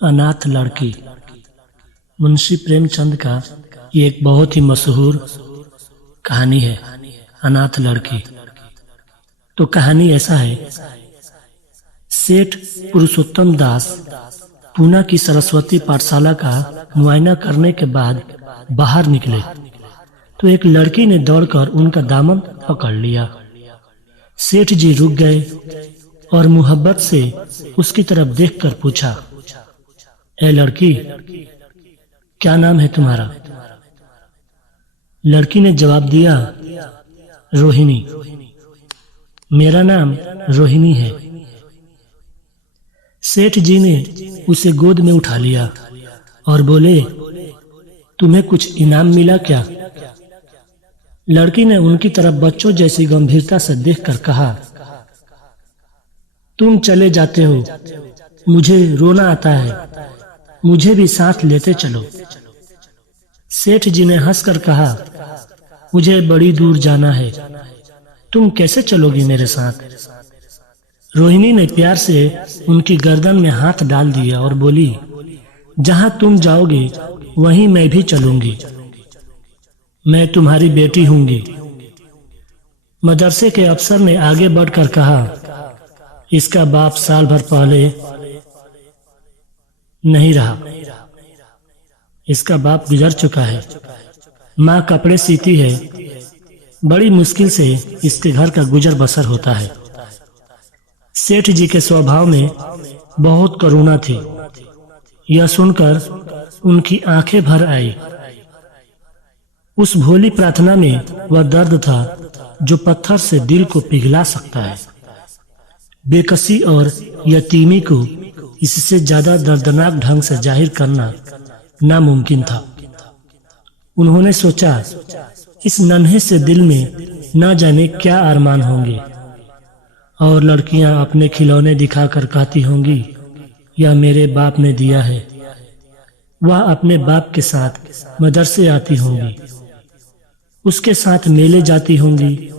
अनाथ लड़की। मुंशी प्रेमचंद का ये एक बहुत ही मशहूर कहानी है, अनाथ लड़की। तो कहानी ऐसा है, सेठ पुरुषोत्तम दास पूना की सरस्वती पाठशाला का मुआयना करने के बाद बाहर निकले तो एक लड़की ने दौड़कर उनका दामन पकड़ लिया। सेठ जी रुक गए और मुहब्बत से उसकी तरफ देखकर पूछा, ए लड़की, क्या नाम है तुम्हारा? लड़की ने जवाब दिया, रोहिणी। मेरा नाम रोहिणी है। सेठ जी ने उसे गोद में उठा लिया और बोले, तुम्हें कुछ इनाम मिला क्या? लड़की ने उनकी तरफ बच्चों जैसी गंभीरता से देखकर कहा, तुम चले जाते हो, मुझे रोना आता है, मुझे भी साथ लेते चलो। सेठ जी ने हंसकर कहा, मुझे बड़ी दूर जाना है, तुम कैसे चलोगी मेरे साथ? रोहिणी ने प्यार से उनकी गर्दन में हाथ डाल दिया और बोली, जहां तुम जाओगे वहीं मैं भी चलूंगी, मैं तुम्हारी बेटी होंगी। मदरसे के अफसर ने आगे बढ़कर कहा, इसका बाप साल भर पहले नहीं रहा, इसका बाप गुजर चुका है। माँ कपड़े सीती है, बड़ी मुश्किल से इसके घर का गुजर बसर होता है। सेठ जी के स्वभाव में बहुत करुणा थी। यह सुनकर उनकी आंखें भर आई। उस भोली प्रार्थना में वह दर्द था जो पत्थर से दिल को पिघला सकता है। बेकसी और यतीमी को इससे ज्यादा दर्दनाक ढंग से जाहिर करना नामुमकिन था। उन्होंने सोचा, इस नन्हे से दिल में न जाने क्या अरमान होंगे, और लड़कियां अपने खिलौने दिखाकर कहती होंगी, यह मेरे बाप ने दिया है। वह अपने बाप के साथ मदरसे आती होंगी, उसके साथ मेले जाती होंगी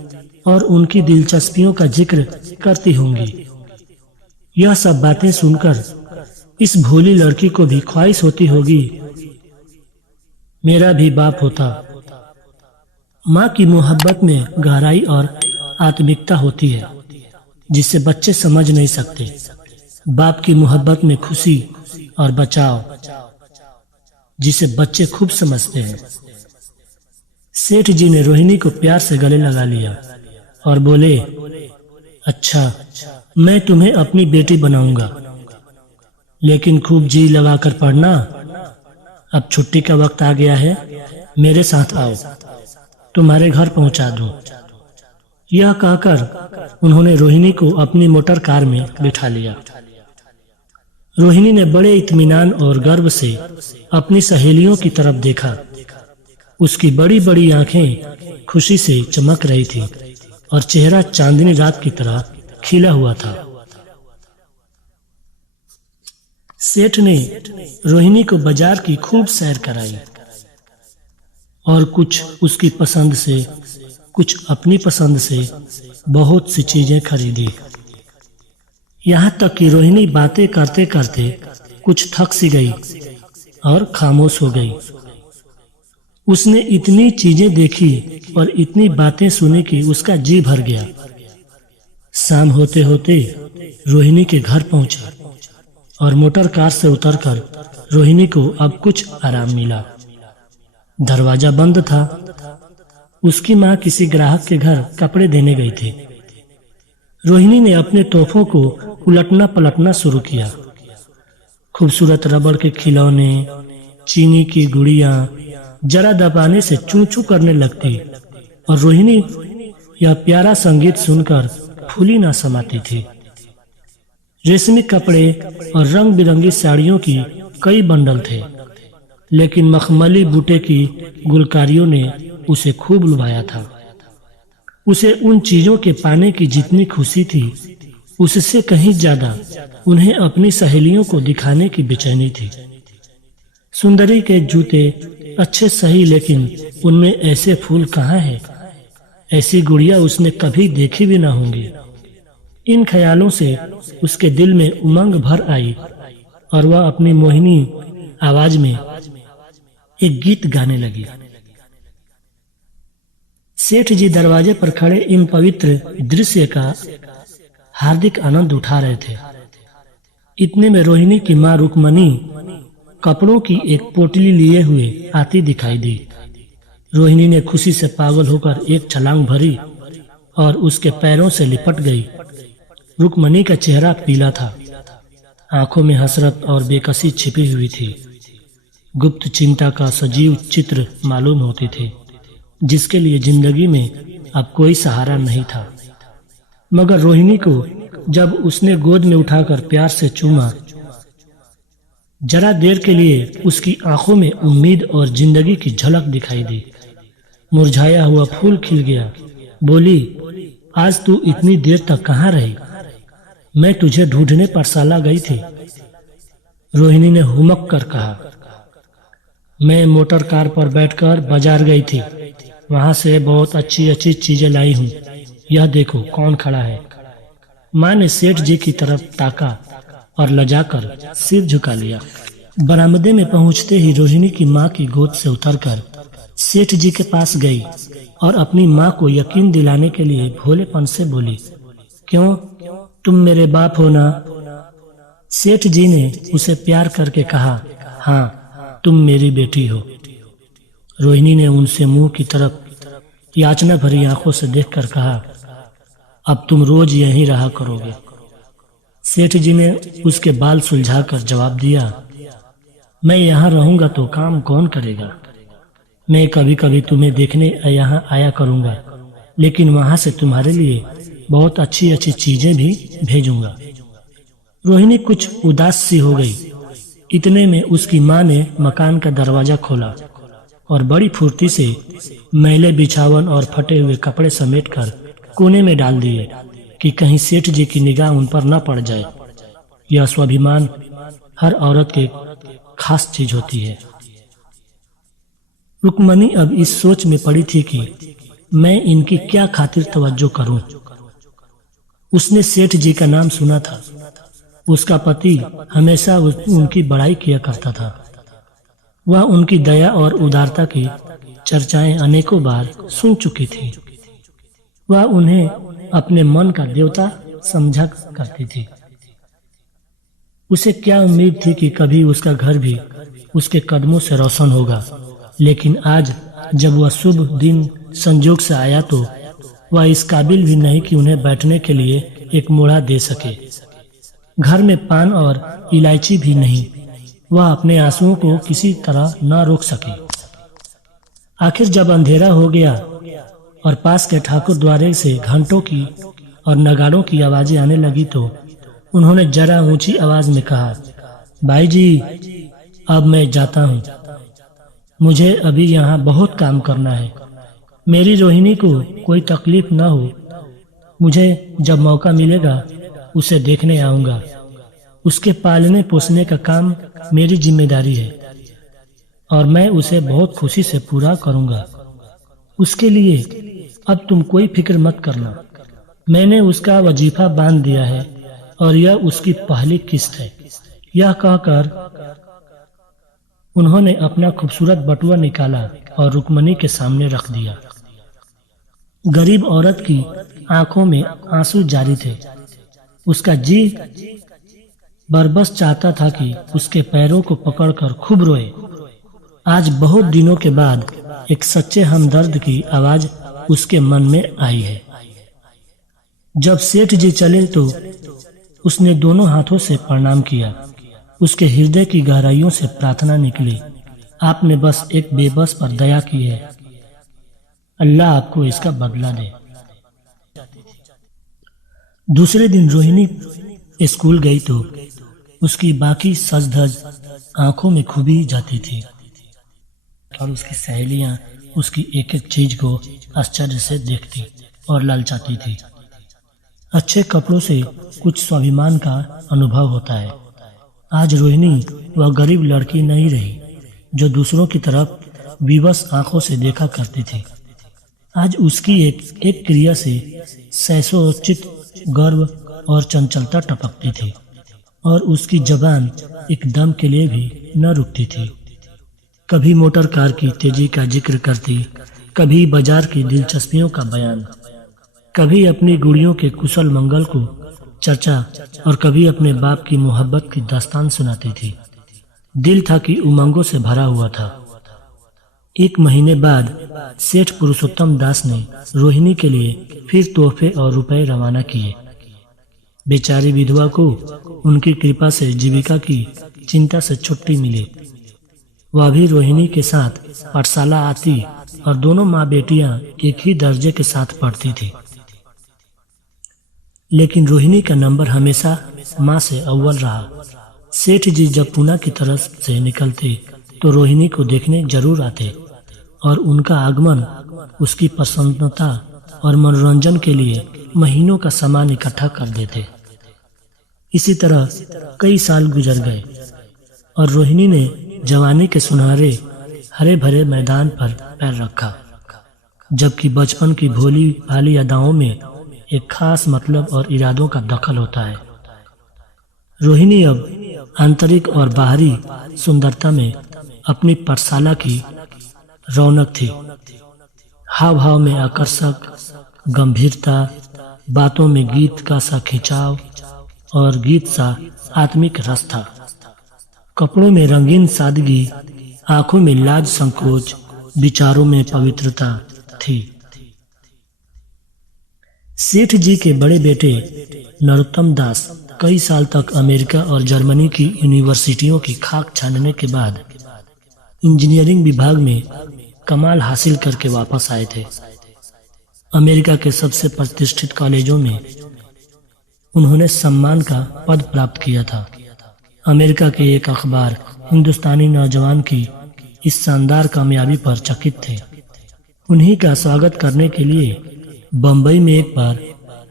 और उनकी दिलचस्पियों का जिक्र करती होंगी। यह सब बातें सुनकर इस भोली लड़की को भी ख्वाहिश होती होगी, मेरा भी बाप होता। माँ की मोहब्बत में गहराई और आत्मिकता होती है जिसे बच्चे समझ नहीं सकते। बाप की मोहब्बत में खुशी और बचाव जिसे बच्चे खूब समझते हैं। सेठ जी ने रोहिणी को प्यार से गले लगा लिया और बोले, अच्छा, मैं तुम्हें अपनी बेटी बनाऊंगा, लेकिन खूब जी लगाकर पढ़ना। अब छुट्टी का वक्त आ गया है, मेरे साथ आओ, तुम्हारे घर पहुंचा दूं। यह कहकर उन्होंने रोहिणी को अपनी मोटर कार में बिठा लिया। रोहिणी ने बड़े इत्मीनान और गर्व से अपनी सहेलियों की तरफ देखा। उसकी बड़ी बड़ी आंखें खुशी से चमक रही थी और चेहरा चांदनी रात की तरह खिला हुआ था। सेठ ने रोहिणी को बाजार की खूब सैर कराई और कुछ उसकी पसंद से, कुछ अपनी पसंद से बहुत सी चीजें खरीदी। यहाँ तक कि रोहिणी बातें करते करते कुछ थक सी गई और खामोश हो गई। उसने इतनी चीजें देखी और इतनी बातें सुनी कि उसका जी भर गया। शाम होते होते रोहिणी के घर पहुंचा और मोटर कार से उतरकर रोहिणी को अब कुछ आराम मिला। दरवाजा बंद था। उसकी माँ किसी ग्राहक के घर कपड़े देने गई थी। रोहिणी ने अपने तोहफों को उलटना पलटना शुरू किया। खूबसूरत रबड़ के खिलौने, चीनी की गुड़ियां जरा दबाने से चू चू करने लगती और रोहिणी यह प्यारा संगीत सुनकर फूली ना समाती थी। रेशमी कपड़े और रंग बिरंगी साड़ियों की कई बंडल थे, लेकिन मखमली बूटे की गुलकारियों ने उसे खूब लुभाया था। उसे उन चीजों के पाने की जितनी खुशी थी, उससे कहीं ज्यादा उन्हें अपनी सहेलियों को दिखाने की बेचैनी थी। सुंदरी के जूते अच्छे सही, लेकिन उनमें ऐसे फूल कहाँ हैं? ऐसी गुड़िया उसने कभी देखी भी ना होंगी। इन ख्यालों से उसके दिल में उमंग भर आई और वह अपनी मोहिनी आवाज में एक गीत गाने लगी। सेठ जी दरवाजे पर खड़े इन पवित्र दृश्य का हार्दिक आनंद उठा रहे थे। इतने में रोहिणी की मां रुक्मणी कपड़ों की एक पोटली लिए हुए आती दिखाई दी। रोहिणी ने खुशी से पागल होकर एक छलांग भरी और उसके पैरों से लिपट गई। रुक्मणी का चेहरा पीला था, आंखों में हसरत और बेकसी छिपी हुई थी। गुप्त चिंता का सजीव चित्र मालूम होते थे, जिसके लिए जिंदगी में अब कोई सहारा नहीं था। मगर रोहिणी को जब उसने गोद में उठाकर प्यार से चूमा, जरा देर के लिए उसकी आंखों में उम्मीद और जिंदगी की झलक दिखाई दी। मुरझाया हुआ फूल खिल गया। बोली, आज तू इतनी देर तक कहाँ रही? मैं तुझे ढूंढने पाठशाला गई थी। रोहिणी ने हुमक कर कहा, मैं मोटर कार पर बैठकर बाजार गई थी। वहां से बहुत अच्छी अच्छी चीजें लाई हूँ। यह देखो कौन खड़ा है। माँ ने सेठ जी की तरफ ताका और लजाकर सिर झुका लिया। बरामदे में पहुंचते ही रोहिणी की माँ की गोद से उतरकर सेठ जी के पास गई और अपनी माँ को यकीन दिलाने के लिए भोलेपन से बोली, क्यों, तुम मेरे बाप हो ना? सेठ जी ने उसे प्यार करके कहा, हाँ, तुम मेरी बेटी हो। रोहिणी ने उनसे मुंह की तरफ याचना भरी आंखों से देखकर कहा, अब तुम रोज यहीं रहा करोगे। सेठ जी ने उसके बाल सुलझाकर जवाब दिया, मैं यहाँ रहूंगा तो काम कौन करेगा? मैं कभी कभी तुम्हें देखने यहाँ आया करूंगा, लेकिन वहां से तुम्हारे लिए बहुत अच्छी अच्छी चीजें भी भेजूंगा। रोहिणी कुछ उदास सी हो गई। इतने में उसकी माँ ने मकान का दरवाजा खोला और बड़ी फुर्ती से मैले बिछावन और फटे हुए कपड़े समेटकर कोने में डाल दिए कि कहीं सेठ जी की निगाह उन पर न पड़ जाए। यह स्वाभिमान हर औरत के खास चीज होती है। रुक्मणी अब इस सोच में पड़ी थी कि मैं इनकी क्या खातिर तवज्जो करूं। उसने सेठ जी का नाम सुना था। उसका पति हमेशा उनकी बड़ाई किया करता था। वह उनकी दया और उदारता की चर्चाएं अनेकों बार सुन चुकी थी। वह उन्हें अपने मन का देवता समझा करती थी। उसे क्या उम्मीद थी कि कभी उसका घर भी उसके कदमों से रोशन होगा, लेकिन आज जब वह शुभ दिन संजोग से आया तो वह इस काबिल भी नहीं कि उन्हें बैठने के लिए एक मोड़ा दे सके। घर में पान और इलायची भी नहीं। वह अपने आंसुओं को किसी तरह न रोक सके। आखिर जब अंधेरा हो गया और पास के ठाकुर द्वारे से घंटों की और नगाड़ों की आवाजें आने लगी तो उन्होंने जरा ऊंची आवाज में कहा, भाई जी, अब मैं जाता हूँ। मुझे अभी यहाँ बहुत काम करना है। मेरी रोहिणी को कोई तकलीफ न हो। मुझे जब मौका मिलेगा उसे देखने आऊंगा। उसके पालने पोसने का काम मेरी जिम्मेदारी है और मैं उसे बहुत खुशी से पूरा करूंगा। उसके लिए अब तुम कोई फिक्र मत करना। मैंने उसका वजीफा बांध दिया है और यह उसकी पहली किस्त है। यह कहकर उन्होंने अपना खूबसूरत बटुआ निकाला और रुक्मणी के सामने रख दिया। गरीब औरत की आंखों में आंसू जारी थे। उसका जी बरबस चाहता था कि उसके पैरों को पकड़कर खूब रोए। आज बहुत दिनों के बाद एक सच्चे हमदर्द की आवाज उसके मन में आई है। जब सेठ जी चले तो उसने दोनों हाथों से प्रणाम किया। उसके हृदय की गहराइयों से प्रार्थना निकली, आपने बस एक बेबस पर दया की है। अल्लाह आपको इसका बदला दे। दूसरे दिन रोहिणी स्कूल गई तो उसकी बाकी सज धज आंखों में खूबी जाती थी और उसकी सहेलियां उसकी एक एक चीज को आश्चर्य से देखती और ललचाती थी। अच्छे कपड़ों से कुछ स्वाभिमान का अनुभव होता है। आज रोहिणी वह गरीब लड़की नहीं रही जो दूसरों की तरफ विवश आंखों से देखा करती थी। आज उसकी एक एक क्रिया से सहसोचित गर्व और चंचलता टपकती थी। और उसकी जबान एक दम के लिए भी न रुकती थी। कभी मोटर कार की तेजी का जिक्र करती, कभी बाजार की दिलचस्पियों का बयान, कभी अपनी गुड़ियों के कुशल मंगल को चर्चा और कभी अपने बाप की मोहब्बत की दास्तान सुनाती थी। दिल था कि उमंगों से भरा हुआ था। एक महीने बाद सेठ पुरुषोत्तम दास ने रोहिणी के लिए फिर तोहफे और रुपए रवाना किए। बेचारी विधवा को उनकी कृपा से जीविका की चिंता से छुट्टी मिली। वह भी रोहिणी के साथ पाठशाला आती और दोनों माँ बेटियां एक ही दर्जे के साथ पढ़ती थी। लेकिन रोहिणी का नंबर हमेशा माँ से अव्वल रहा। सेठ जी जब पूना की तरफ से निकलते तो रोहिणी को देखने जरूर आते और उनका आगमन उसकी प्रसन्नता और मनोरंजन के लिए महीनों का सामान इकट्ठा कर देते। इसी तरह कई साल गुजर गए और रोहिणी ने जवानी के सुनहरे हरे भरे मैदान पर पैर रखा, जबकि बचपन की भोली भाली अदाओं में एक खास मतलब और इरादों का दखल होता है। रोहिणी अब आंतरिक और बाहरी सुंदरता में अपनी पाठशाला की रौनक थी। हाव भाव में आकर्षक गंभीरता, बातों में गीत का सा खिंचाव और गीत सा आत्मिक रस था। कपड़ों में रंगीन सादगी, आंखों में लाज संकोच, विचारों में पवित्रता थी। सेठ जी के बड़े बेटे नरोत्तम दास कई साल तक अमेरिका और जर्मनी की यूनिवर्सिटियों की खाक छानने के बाद इंजीनियरिंग विभाग में कमाल हासिल करके वापस आए थे। अमेरिका के सबसे प्रतिष्ठित कॉलेजों में उन्होंने सम्मान का पद प्राप्त किया था। अमेरिका के एक अखबार हिंदुस्तानी नौजवान की इस शानदार कामयाबी पर चकित थे। उन्हीं का स्वागत करने के लिए बंबई में एक बार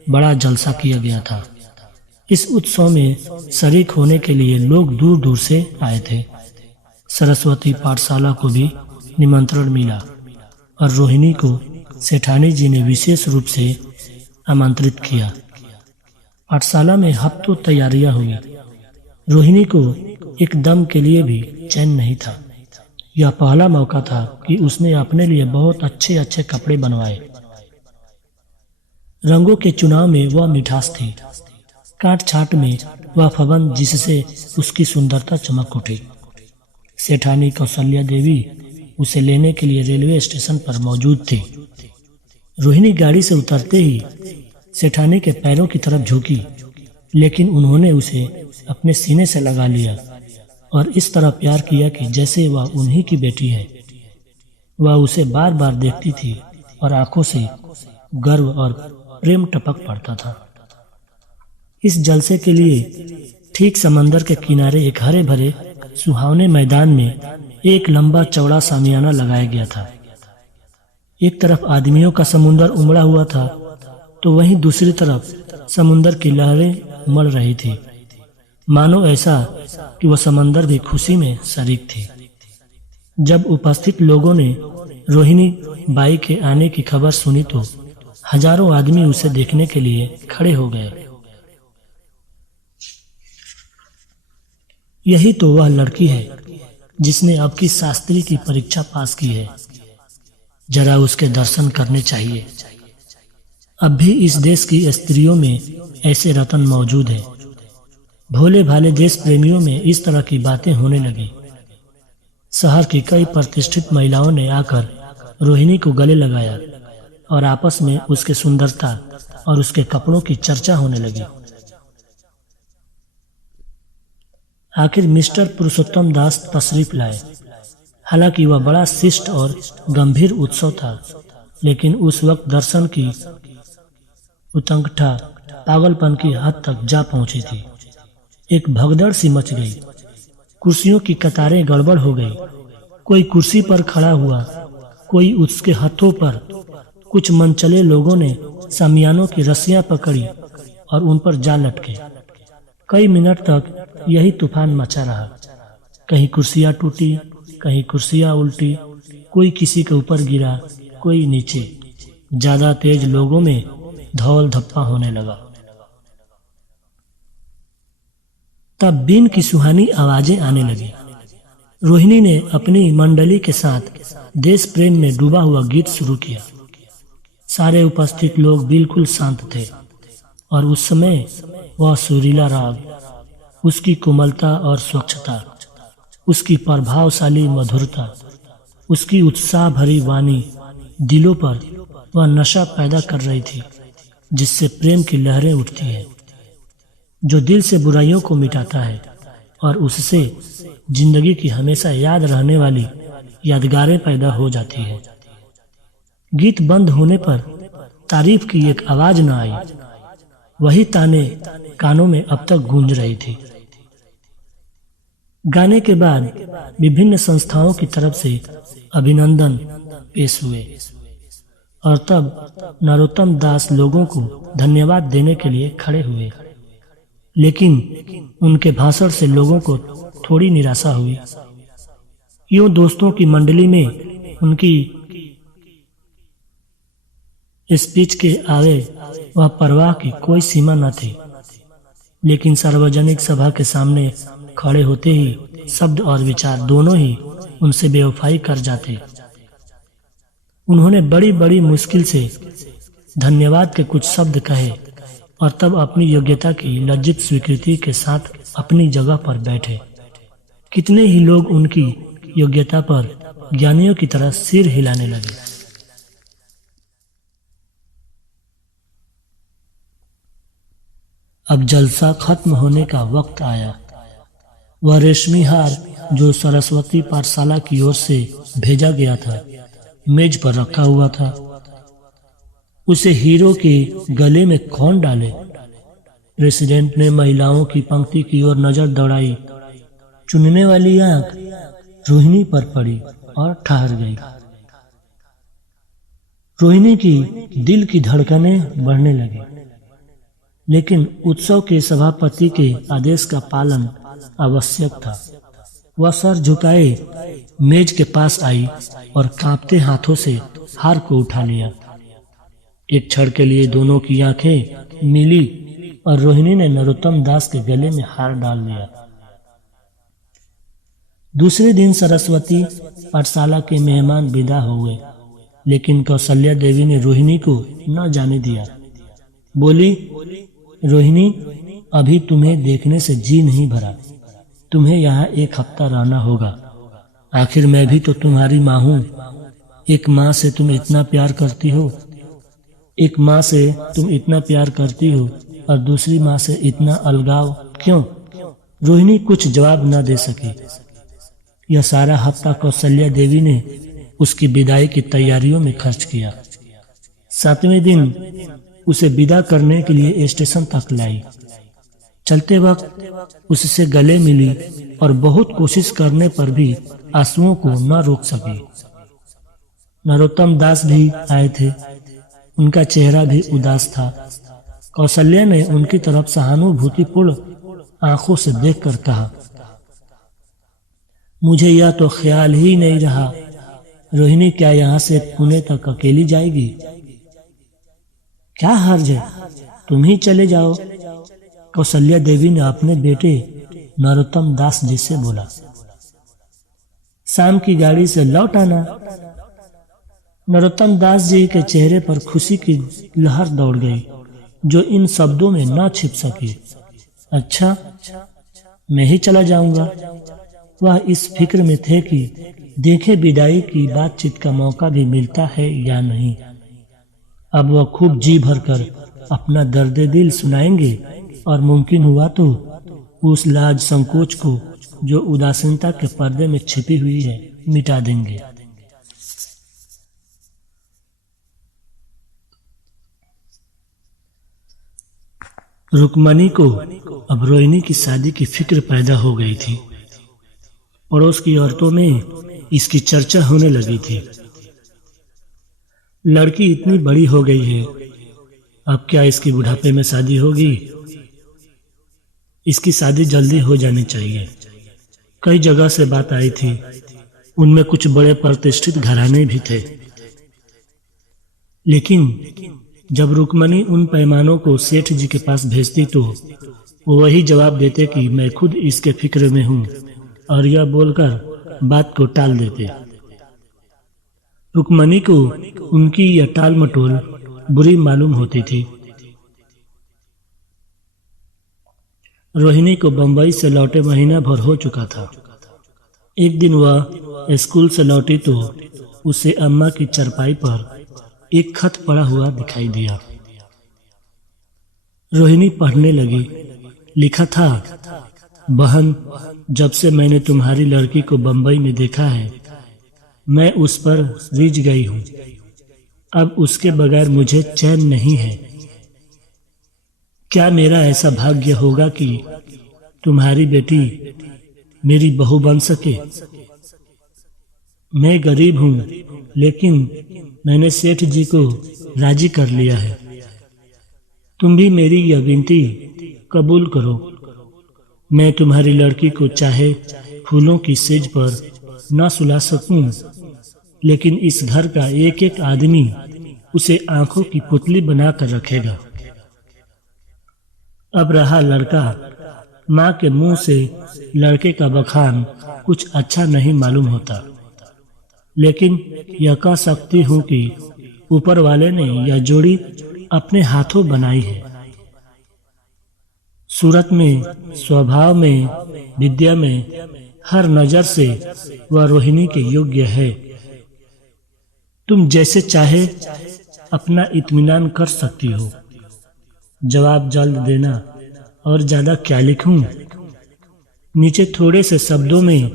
बड़ा जलसा किया गया था। इस उत्सव में शरीक होने के लिए लोग दूर दूर से आए थे। सरस्वती पाठशाला को भी निमंत्रण मिला और रोहिणी को सेठानी जी ने विशेष रूप से आमंत्रित किया। पाठशाला में हफ्तों तैयारियां हुई। रोहिणी को एक दम के लिए भी चैन नहीं था। यह पहला मौका था कि उसने अपने लिए बहुत अच्छे अच्छे कपड़े बनवाए। रंगों के चुनाव में वह मिठास थी, काट छाट में वह फवन जिससे उसकी सुंदरता चमक उठी। सेठानी कौशल्या देवी उसे लेने के लिए रेलवे स्टेशन पर मौजूद थी। रोहिणी गाड़ी से उतरते ही सेठानी के पैरों की तरफ झुकी, लेकिन उन्होंने उसे अपने सीने से लगा लिया और इस तरह प्यार किया कि जैसे वह उन्हीं की बेटी है। वह उसे बार बार देखती थी और आंखों से गर्व और प्रेम टपक पड़ता था। इस जलसे के लिए ठीक समंदर के किनारे एक हरे भरे सुहावने मैदान में एक लंबा चौड़ा सामियाना लगाया गया था। एक तरफ आदमियों का समुंदर उमड़ा हुआ था तो वहीं दूसरी तरफ समुंदर की लहरें उमड़ रही थी, मानो ऐसा कि वह समंदर भी खुशी में शरीक थी। जब उपस्थित लोगों ने रोहिणी बाई के आने की खबर सुनी तो हजारों आदमी उसे देखने के लिए खड़े हो गए। यही तो वह लड़की है जिसने अब की शास्त्री की परीक्षा पास की है। जरा उसके दर्शन करने चाहिए। अब भी इस देश की स्त्रियों में ऐसे रत्न मौजूद हैं। भोले भाले देश प्रेमियों में इस तरह की बातें होने लगी। शहर की कई प्रतिष्ठित महिलाओं ने आकर रोहिणी को गले लगाया और आपस में उसके सुंदरता और उसके कपड़ों की चर्चा होने लगी। आखिर मिस्टर पुरुषोत्तम दास तशरीफ लाए। हालांकि वह बड़ा शिष्ट और गंभीर उत्सव था, लेकिन उस वक्त दर्शन की उत्कंठा पागलपन की हद तक जा पहुंची थी। एक भगदड़ सी मच गई। कुर्सियों की कतारें गड़बड़ हो गई। कोई कुर्सी पर खड़ा हुआ, कोई उसके हाथों पर। कुछ मनचले लोगों ने सामियानों की रस्सियां पकड़ी और उन पर जा लटके। कई मिनट तक यही तूफान मचा रहा। कहीं कुर्सियां टूटी, कहीं कुर्सियां उल्टी, कोई किसी के ऊपर गिरा, कोई नीचे। ज्यादा तेज लोगों में धौल धप्पा होने लगा। तब बीन की सुहानी आवाजें आने लगी। रोहिणी ने अपनी मंडली के साथ देश प्रेम में डूबा हुआ गीत शुरू किया। सारे उपस्थित लोग बिल्कुल शांत थे और उस समय वह सुरीला राग, उसकी कोमलता और स्वच्छता, उसकी प्रभावशाली मधुरता, उसकी उत्साह भरी वाणी दिलों पर वह नशा पैदा कर रही थी जिससे प्रेम की लहरें उठती हैं, जो दिल से बुराइयों को मिटाता है और उससे जिंदगी की हमेशा याद रहने वाली यादगारें पैदा हो जाती है। गीत बंद होने पर तारीफ की एक आवाज न आई। वही ताने कानों में अब तक गूंज रही थी। गाने के बाद विभिन्न संस्थाओं की तरफ से अभिनंदन पेश हुए और तब नरोत्तम दास लोगों को धन्यवाद देने के लिए खड़े हुए, लेकिन उनके भाषण से लोगों को थोड़ी निराशा हुई। यूं दोस्तों की मंडली में उनकी स्पीच के आगे वह परवाह की कोई सीमा न थी, लेकिन सार्वजनिक सभा के सामने खड़े होते ही शब्द और विचार दोनों ही उनसे बेवफाई कर जाते। उन्होंने बड़ी बड़ी मुश्किल से धन्यवाद के कुछ शब्द कहे और तब अपनी योग्यता की लज्जित स्वीकृति के साथ अपनी जगह पर बैठे। कितने ही लोग उनकी योग्यता पर ज्ञानियों की तरह सिर हिलाने लगे। अब जलसा खत्म होने का वक्त आया। वह रेशमी हार जो सरस्वती पाठशाला की ओर से भेजा गया था, मेज पर रखा हुआ था। उसे हीरो के गले में कौन डाले? प्रेसिडेंट ने महिलाओं की पंक्ति की ओर नजर दौड़ाई। चुनने वाली आंख रोहिणी पर पड़ी और ठहर गई। रोहिणी की दिल की धड़कनें बढ़ने लगी, लेकिन उत्सव के सभापति के आदेश का पालन आवश्यक था। वह सर झुकाए मेज के पास आई और कांपते हाथों से हार को उठा लिया। एक क्षण के लिए दोनों की आंखें मिली और रोहिणी ने नरोत्तम दास के गले में हार डाल दिया। दूसरे दिन सरस्वती पाठशाला के मेहमान विदा हुए, लेकिन कौशल्या देवी ने रोहिणी को न जाने दिया। बोली, रोहिणी, अभी तुम्हें देखने से जी नहीं भरा। तुम्हें यहाँ एक हफ्ता रहना होगा। आखिर मैं भी तो तुम्हारी माँ हूँ। एक माँ से तुम इतना प्यार करती हो, एक माँ से तुम इतना प्यार करती हो और दूसरी माँ से इतना अलगाव क्यों? रोहिणी कुछ जवाब न दे सकी। यह सारा हफ्ता कौशल्या देवी ने उसकी विदाई की तैयारियों में खर्च किया। 7वें दिन उसे विदा करने के लिए स्टेशन तक लाई। चलते वक्त उससे गले मिली और बहुत कोशिश करने पर भी आंसुओं को न रोक सकी। नरोत्तम दास भी आए थे। उनका चेहरा भी उदास था। कौशल्या ने उनकी तरफ सहानुभूतिपूर्ण आंखों से देखकर कहा, मुझे यह तो ख्याल ही नहीं रहा, रोहिणी क्या यहाँ से पुणे तक अकेली जाएगी? क्या हर्ज है, तुम ही चले जाओ। कौशल्या देवी ने अपने बेटे नरोत्तम दास जी से बोला। शाम की गाड़ी से लौट आना। नरोत्तम दास जी के चेहरे पर खुशी की लहर दौड़ गई, जो इन शब्दों में न छिप सकी। अच्छा, मैं ही चला जाऊंगा। वह इस फिक्र में थे कि देखे विदाई की बातचीत का मौका भी मिलता है या नहीं। अब वह खूब जी भरकर अपना दर्द दिल सुनाएंगे और मुमकिन हुआ तो उस लाज संकोच को जो उदासीनता के पर्दे में छिपी हुई है मिटा देंगे। रुक्मणी को अब रोहिणी की शादी की फिक्र पैदा हो गई थी। पड़ोस की औरतों में इसकी चर्चा होने लगी थी। लड़की इतनी बड़ी हो गई है, अब क्या इसकी बुढ़ापे में शादी होगी? इसकी शादी जल्दी हो जानी चाहिए। कई जगह से बात आई थी, उनमें कुछ बड़े प्रतिष्ठित घराने भी थे। लेकिन जब रुक्मणी उन पैमानों को सेठ जी के पास भेजती तो वही जवाब देते कि मैं खुद इसके फिक्र में हूँ, और यह बोलकर बात को टाल देते। रुक्मणी को उनकी यह टाल मटोल बुरी मालूम होती थी। रोहिणी को बंबई से लौटे महीना भर हो चुका था। एक दिन वह स्कूल से लौटी तो उसे अम्मा की चारपाई पर एक खत पड़ा हुआ दिखाई दिया। रोहिणी पढ़ने लगी। लिखा था, बहन, जब से मैंने तुम्हारी लड़की को बंबई में देखा है, मैं उस पर रिझ गई हूँ। अब उसके बगैर मुझे चैन नहीं है। क्या मेरा ऐसा भाग्य होगा कि तुम्हारी बेटी मेरी बहू बन सके? मैं गरीब हूँ, लेकिन मैंने सेठ जी को राजी कर लिया है। तुम भी मेरी यह विनती कबूल करो। मैं तुम्हारी लड़की को चाहे फूलों की सेज पर न सुला सकूं, लेकिन इस घर का एक एक आदमी उसे आंखों की पुतली बनाकर रखेगा। अब रहा लड़का, माँ के मुंह से लड़के का बखान कुछ अच्छा नहीं मालूम होता, लेकिन यह कह सकती हूँ कि ऊपर वाले ने यह जोड़ी अपने हाथों बनाई है। सूरत में, स्वभाव में, विद्या में, हर नजर से वह रोहिणी के योग्य है। तुम जैसे चाहे अपना इत्मीनान कर सकती हो। जवाब जल्द देना, और ज्यादा क्या लिखूं? नीचे थोड़े से शब्दों में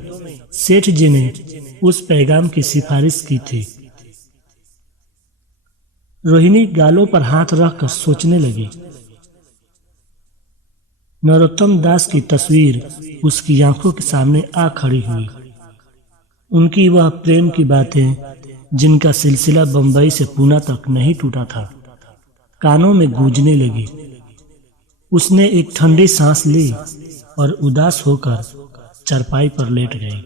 सेठ जी ने उस पैगाम की सिफारिश की थी। रोहिणी गालों पर हाथ रखकर सोचने लगी। नरोत्तम दास की तस्वीर उसकी आंखों के सामने आ खड़ी हुई। उनकी वह प्रेम की बातें, जिनका सिलसिला बंबई से पूना तक नहीं टूटा था, कानों में गूंजने लगी। उसने एक ठंडी सांस ली और उदास होकर चारपाई पर लेट गई।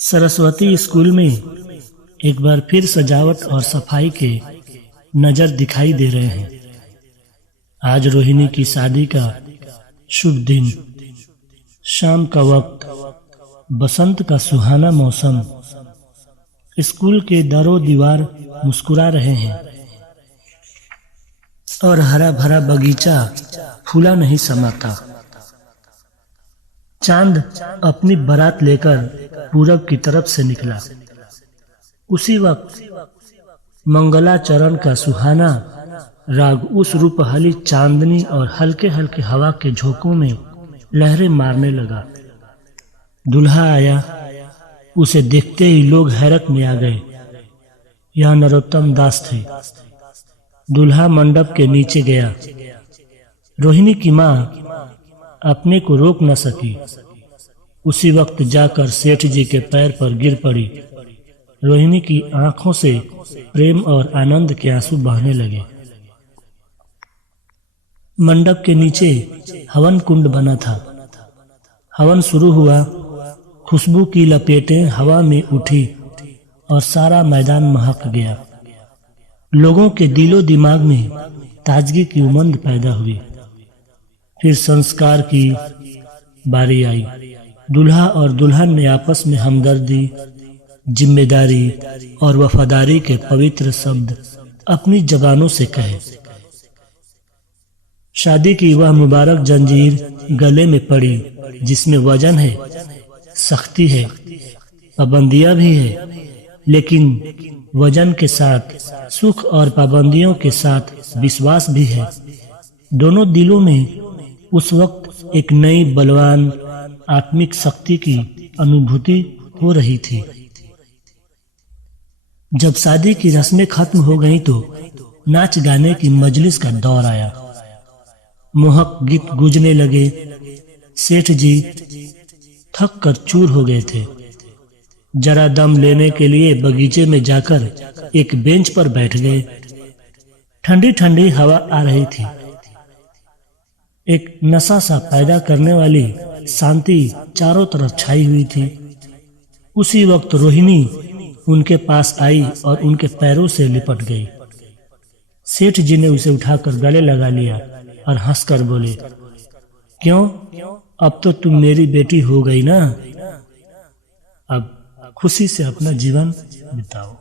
सरस्वती स्कूल में एक बार फिर सजावट और सफाई के नजर दिखाई दे रहे हैं। आज रोहिणी की शादी का शुभ दिन, शाम का वक्त, बसंत का सुहाना मौसम। स्कूल के दरो दीवार मुस्कुरा रहे हैं और हरा भरा बगीचा फूला नहीं समाता। चांद अपनी बारात लेकर पूरब की तरफ से निकला। उसी वक्त मंगलाचरण का सुहाना राग उस रूपहली चांदनी और हल्के हल्के हवा के झोंकों में लहरें मारने लगा। दूल्हा आया। उसे देखते ही लोग हैरत में आ गए। यह नरोत्तम दास थे। दूल्हा मंडप के नीचे गया। रोहिणी की माँ अपने को रोक न सकी। उसी वक्त जाकर सेठ जी के पैर पर गिर पड़ी। रोहिणी की आंखों से प्रेम और आनंद के आंसू बहने लगे। मंडप के नीचे हवन कुंड बना था। हवन शुरू हुआ। खुशबू की लपेटें हवा में उठी और सारा मैदान महक गया। लोगों के दिलो दिमाग में ताजगी की उमंग पैदा हुई। फिर संस्कार की बारी आई। दूल्हा और दुल्हन ने आपस में हमदर्दी, जिम्मेदारी और वफादारी के पवित्र शब्द अपनी जबानों से कहे। शादी की वह मुबारक जंजीर गले में पड़ी, जिसमें वजन है, सख्ती है, पाबंदियां भी है, लेकिन वजन के साथ सुख और पाबंदियों के साथ विश्वास भी है। दोनों दिलों में उस वक्त एक नई बलवान आत्मिक शक्ति की अनुभूति हो रही थी। जब शादी की रस्में खत्म हो गईं तो नाच गाने की मजलिस का दौर आया। मोहक गीत गूंजने लगे। सेठ जी थक कर चूर हो गए थे। जरा दम लेने के लिए बगीचे में जाकर एक बेंच पर बैठ गए। ठंडी ठंडी हवा आ रही थी। एक नशा सा पैदा करने वाली शांति चारों तरफ छाई हुई थी। उसी वक्त रोहिणी उनके पास आई और उनके पैरों से लिपट गई। सेठ जी ने उसे उठाकर गले लगा लिया और हंसकर बोले, क्यों, अब तो तुम मेरी बेटी हो गई ना, अब खुशी से अपना जीवन बिताओ।